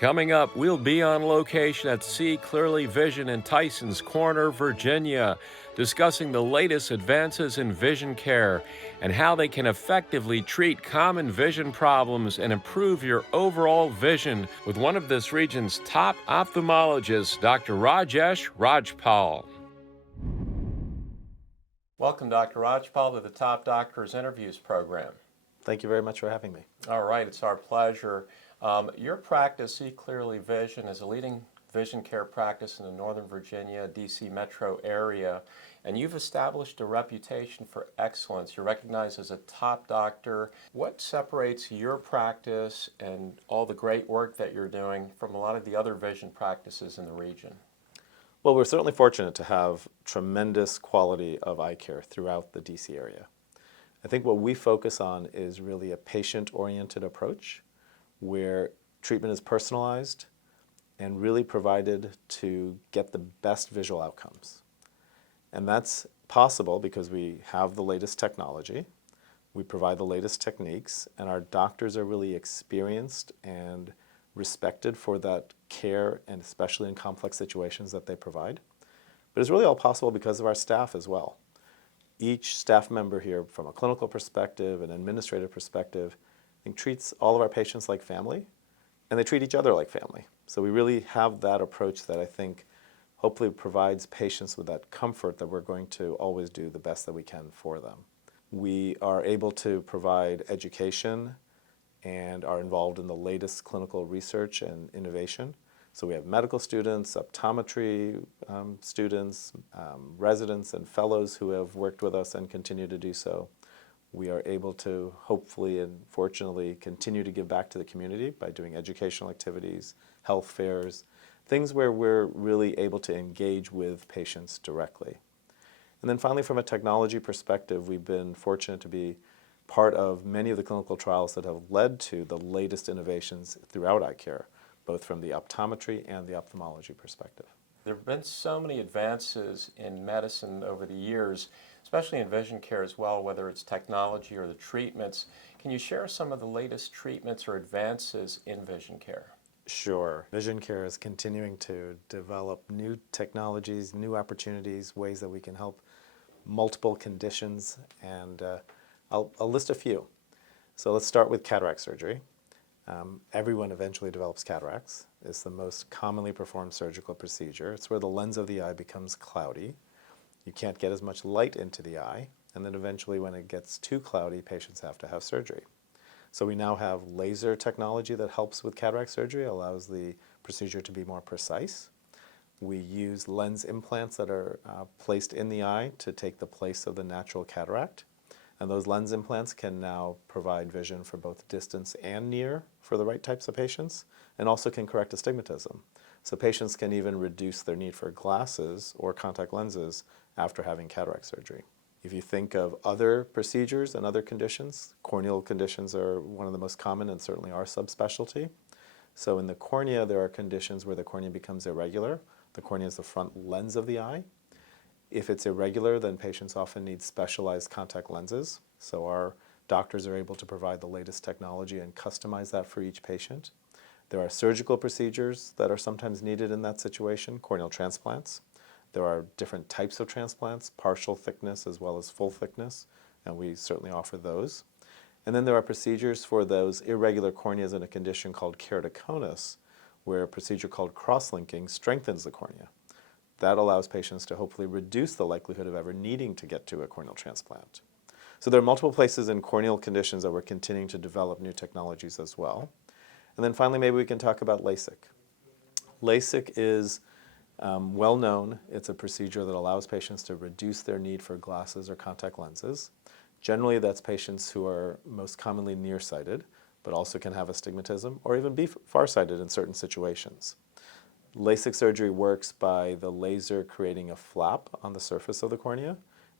Coming up, we'll be on location at See Clearly Vision in Tysons Corner, Virginia, discussing the latest advances in vision care and how they can effectively treat common vision problems and improve your overall vision with one of this region's top ophthalmologists, Dr. Rajesh Rajpal. Welcome, Dr. Rajpal, to the Top Doctors Interviews program. Thank you very much for having me. All right, it's our pleasure. Your practice, See Clearly Vision, is a leading vision care practice in the Northern Virginia, D.C. metro area, and you've established a reputation for excellence. You're recognized as a top doctor. What separates your practice and all the great work that you're doing from a lot of the other vision practices in the region? Well, we're certainly fortunate to have tremendous quality of eye care throughout the D.C. area. I think what we focus on is really a patient-oriented approach where treatment is personalized and really provided to get the best visual outcomes. And that's possible because we have the latest technology, we provide the latest techniques, and our doctors are really experienced and respected for that care, and especially in complex situations that they provide. But it's really all possible because of our staff as well. Each staff member here, from a clinical perspective and administrative perspective, I think treats all of our patients like family, and they treat each other like family. So we really have that approach that I think hopefully provides patients with that comfort that we're going to always do the best that we can for them. We are able to provide education and are involved in the latest clinical research and innovation. So we have medical students, optometry students, residents and fellows who have worked with us and continue to do so. We are able to hopefully and fortunately continue to give back to the community by doing educational activities, health fairs, things where we're really able to engage with patients directly. And then finally, from a technology perspective, we've been fortunate to be part of many of the clinical trials that have led to the latest innovations throughout eye care, both from the optometry and the ophthalmology perspective. There have been so many advances in medicine over the years, especially in vision care as well, whether it's technology or the treatments. Can you share some of the latest treatments or advances in vision care? Sure. Vision care is continuing to develop new technologies, new opportunities, ways that we can help multiple conditions, and I'll list a few. So let's start with cataract surgery. Everyone eventually develops cataracts. It's the most commonly performed surgical procedure. It's where the lens of the eye becomes cloudy. You can't get as much light into the eye, and then eventually when it gets too cloudy, patients have to have surgery. So we now have laser technology that helps with cataract surgery, allows the procedure to be more precise. We use lens implants that are placed in the eye to take the place of the natural cataract. And those lens implants can now provide vision for both distance and near for the right types of patients, and also can correct astigmatism. So patients can even reduce their need for glasses or contact lenses after having cataract surgery. If you think of other procedures and other conditions, corneal conditions are one of the most common and certainly our subspecialty. So in the cornea, there are conditions where the cornea becomes irregular. The cornea is the front lens of the eye. If it's irregular, then patients often need specialized contact lenses. So our doctors are able to provide the latest technology and customize that for each patient. There are surgical procedures that are sometimes needed in that situation, corneal transplants. There are different types of transplants, partial thickness as well as full thickness, and we certainly offer those. And then there are procedures for those irregular corneas in a condition called keratoconus, where a procedure called cross-linking strengthens the cornea. That allows patients to hopefully reduce the likelihood of ever needing to get to a corneal transplant. So there are multiple places in corneal conditions that we're continuing to develop new technologies as well. And then finally, maybe we can talk about LASIK. LASIK is well known. It's a procedure that allows patients to reduce their need for glasses or contact lenses. Generally, that's patients who are most commonly nearsighted, but also can have astigmatism or even be farsighted in certain situations. LASIK surgery works by the laser creating a flap on the surface of the cornea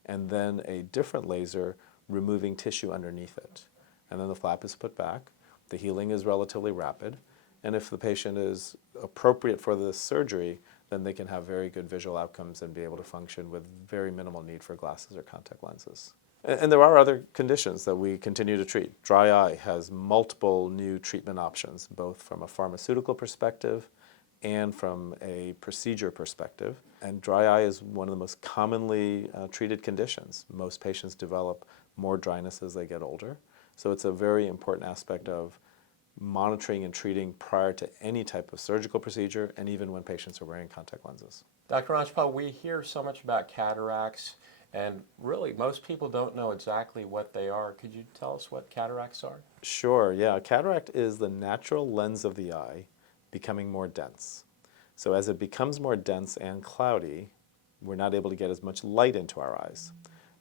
and then a different laser removing tissue underneath it. And then the flap is put back. The healing is relatively rapid. And if the patient is appropriate for this surgery, then they can have very good visual outcomes and be able to function with very minimal need for glasses or contact lenses. And there are other conditions that we continue to treat. Dry eye has multiple new treatment options, both from a pharmaceutical perspective and from a procedure perspective. And dry eye is one of the most commonly treated conditions. Most patients develop more dryness as they get older. So it's a very important aspect of monitoring and treating prior to any type of surgical procedure, and even when patients are wearing contact lenses. Dr. Rajpal, we hear so much about cataracts, and really most people don't know exactly what they are. Could you tell us what cataracts are? Sure, yeah. Cataract is the natural lens of the eye becoming more dense. So as it becomes more dense and cloudy, we're not able to get as much light into our eyes.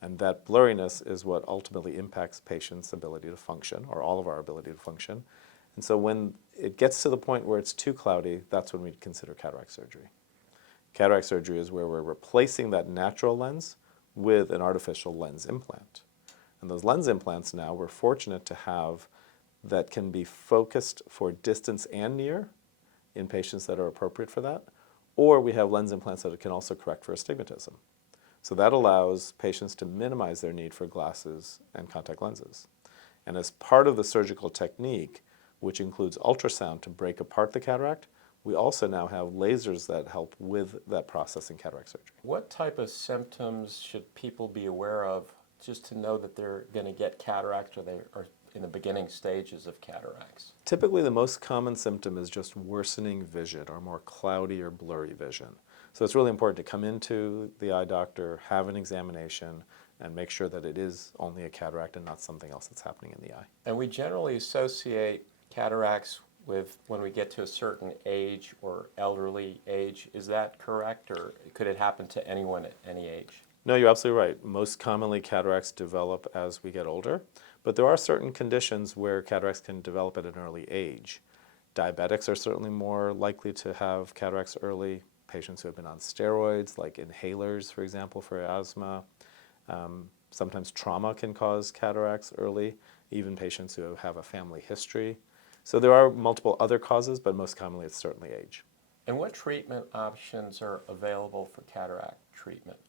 And that blurriness is what ultimately impacts patients' ability to function, or all of our ability to function. And so when it gets to the point where it's too cloudy, that's when we consider cataract surgery. Cataract surgery is where we're replacing that natural lens with an artificial lens implant. And those lens implants now we're fortunate to have that can be focused for distance and near in patients that are appropriate for that, or we have lens implants that can also correct for astigmatism. So that allows patients to minimize their need for glasses and contact lenses. And as part of the surgical technique, which includes ultrasound to break apart the cataract, we also now have lasers that help with that process in cataract surgery. What type of symptoms should people be aware of just to know that they're going to get cataracts or they are in the beginning stages of cataracts? Typically, the most common symptom is just worsening vision or more cloudy or blurry vision. So it's really important to come into the eye doctor, have an examination, and make sure that it is only a cataract and not something else that's happening in the eye. And we generally associate cataracts with when we get to a certain age or elderly age. Is that correct, or could it happen to anyone at any age? No, you're absolutely right. Most commonly, cataracts develop as we get older, but there are certain conditions where cataracts can develop at an early age. Diabetics are certainly more likely to have cataracts early. Patients who have been on steroids, like inhalers, for example, for asthma. Sometimes trauma can cause cataracts early, even patients who have a family history. So there are multiple other causes, but most commonly it's certainly age. And what treatment options are available for cataract treatment?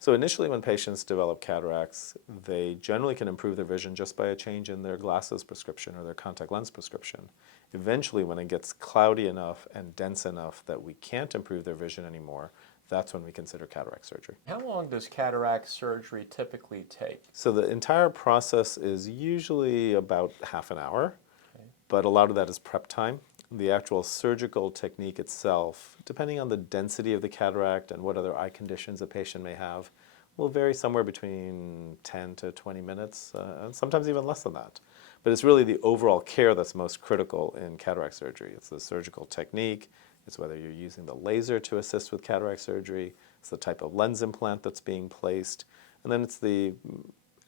So initially when patients develop cataracts, they generally can improve their vision just by a change in their glasses prescription or their contact lens prescription. Eventually, when it gets cloudy enough and dense enough that we can't improve their vision anymore, that's when we consider cataract surgery. How long does cataract surgery typically take? So the entire process is usually about half an hour, Okay. but a lot of that is prep time. The actual surgical technique itself, depending on the density of the cataract and what other eye conditions a patient may have, will vary somewhere between 10 to 20 minutes, and sometimes even less than that. But it's really the overall care that's most critical in cataract surgery. It's the surgical technique, it's whether you're using the laser to assist with cataract surgery, it's the type of lens implant that's being placed, and then it's the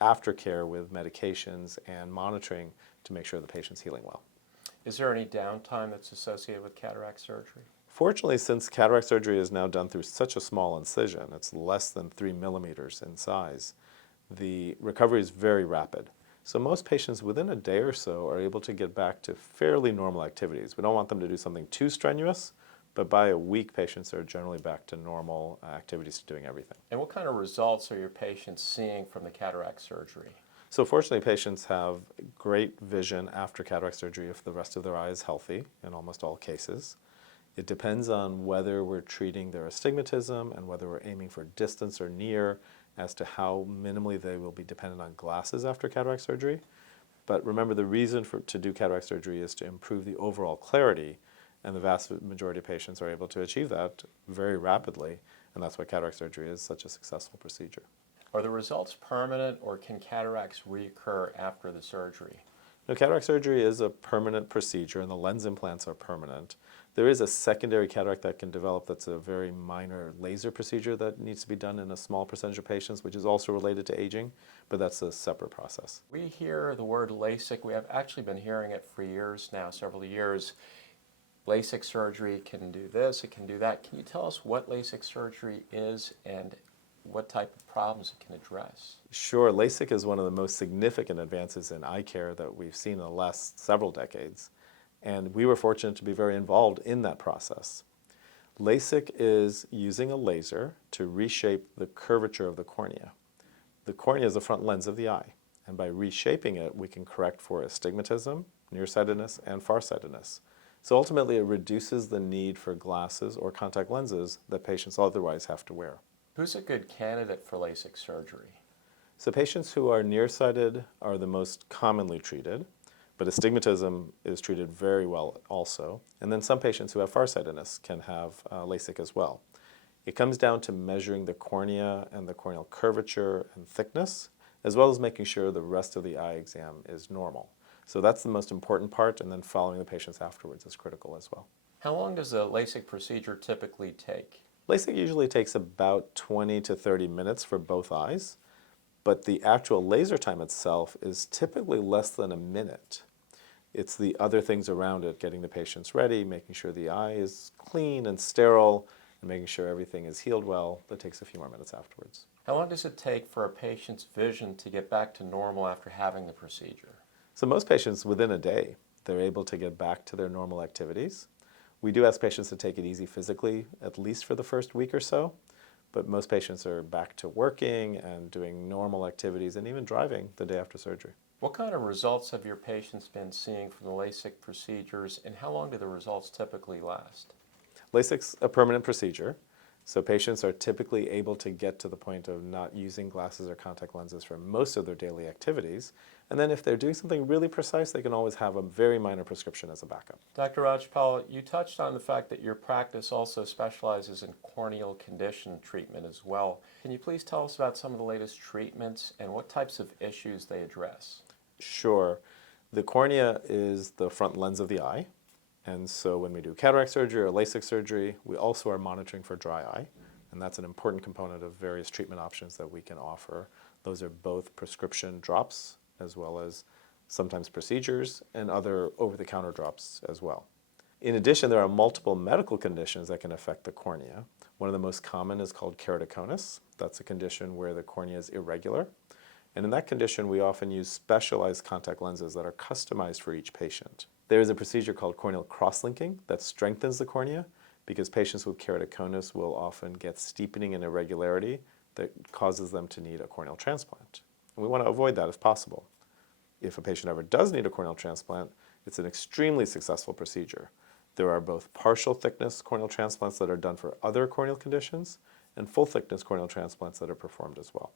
aftercare with medications and monitoring to make sure the patient's healing well. Is there any downtime that's associated with cataract surgery? Fortunately, since cataract surgery is now done through such a small incision, it's less than 3 millimeters in size, the recovery is very rapid. So most patients within a day or so are able to get back to fairly normal activities. We don't want them to do something too strenuous, but by a week, patients are generally back to normal activities, doing everything. And what kind of results are your patients seeing from the cataract surgery? So fortunately, patients have great vision after cataract surgery if the rest of their eye is healthy in almost all cases. It depends on whether we're treating their astigmatism and whether we're aiming for distance or near as to how minimally they will be dependent on glasses after cataract surgery. But remember, the reason to do cataract surgery is to improve the overall clarity, and the vast majority of patients are able to achieve that very rapidly, and that's why cataract surgery is such a successful procedure. Are the results permanent, or can cataracts reoccur after the surgery? Now, cataract surgery is a permanent procedure, and the lens implants are permanent. There is a secondary cataract that can develop that's a very minor laser procedure that needs to be done in a small percentage of patients, which is also related to aging, but that's a separate process. We hear the word LASIK. We have actually been hearing it for years now, several years. LASIK surgery can do this, it can do that. Can you tell us what LASIK surgery is and what type of problems it can address? Sure, LASIK is one of the most significant advances in eye care that we've seen in the last several decades, and we were fortunate to be very involved in that process. LASIK is using a laser to reshape the curvature of the cornea. The cornea is the front lens of the eye, and by reshaping it, we can correct for astigmatism, nearsightedness, and farsightedness. So ultimately, it reduces the need for glasses or contact lenses that patients otherwise have to wear. Who's a good candidate for LASIK surgery? So patients who are nearsighted are the most commonly treated, but astigmatism is treated very well also. And then some patients who have farsightedness can have LASIK as well. It comes down to measuring the cornea and the corneal curvature and thickness, as well as making sure the rest of the eye exam is normal. So that's the most important part, and then following the patients afterwards is critical as well. How long does a LASIK procedure typically take? LASIK usually takes about 20 to 30 minutes for both eyes, but the actual laser time itself is typically less than a minute. It's the other things around it, getting the patients ready, making sure the eye is clean and sterile, and making sure everything is healed well. That takes a few more minutes afterwards. How long does it take for a patient's vision to get back to normal after having the procedure? So most patients, within a day, they're able to get back to their normal activities. We do ask patients to take it easy physically, at least for the first week or so, but most patients are back to working and doing normal activities and even driving the day after surgery. What kind of results have your patients been seeing from the LASIK procedures, and how long do the results typically last? LASIK's a permanent procedure, so patients are typically able to get to the point of not using glasses or contact lenses for most of their daily activities. And then if they're doing something really precise, they can always have a very minor prescription as a backup. Dr. Rajpal, you touched on the fact that your practice also specializes in corneal condition treatment as well. Can you please tell us about some of the latest treatments and what types of issues they address? Sure. The cornea is the front lens of the eye. And so when we do cataract surgery or LASIK surgery, we also are monitoring for dry eye. And that's an important component of various treatment options that we can offer. Those are both prescription drops as well as sometimes procedures and other over-the-counter drops as well. In addition, there are multiple medical conditions that can affect the cornea. One of the most common is called keratoconus. That's a condition where the cornea is irregular. And in that condition, we often use specialized contact lenses that are customized for each patient. There is a procedure called corneal cross-linking that strengthens the cornea because patients with keratoconus will often get steepening and irregularity that causes them to need a corneal transplant. And we want to avoid that if possible. If a patient ever does need a corneal transplant, it's an extremely successful procedure. There are both partial thickness corneal transplants that are done for other corneal conditions and full thickness corneal transplants that are performed as well.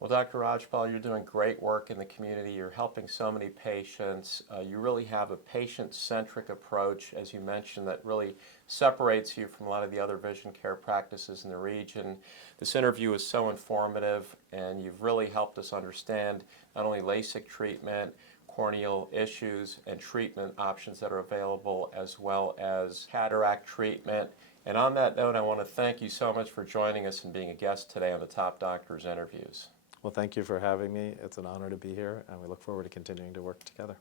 Well, Dr. Rajpal, you're doing great work in the community. You're helping so many patients. You really have a patient-centric approach, as you mentioned, that really separates you from a lot of the other vision care practices in the region. This interview is so informative, and you've really helped us understand not only LASIK treatment, corneal issues, and treatment options that are available, as well as cataract treatment. And on that note, I want to thank you so much for joining us and being a guest today on the Top Doctors Interviews. Well, thank you for having me. It's an honor to be here, and we look forward to continuing to work together.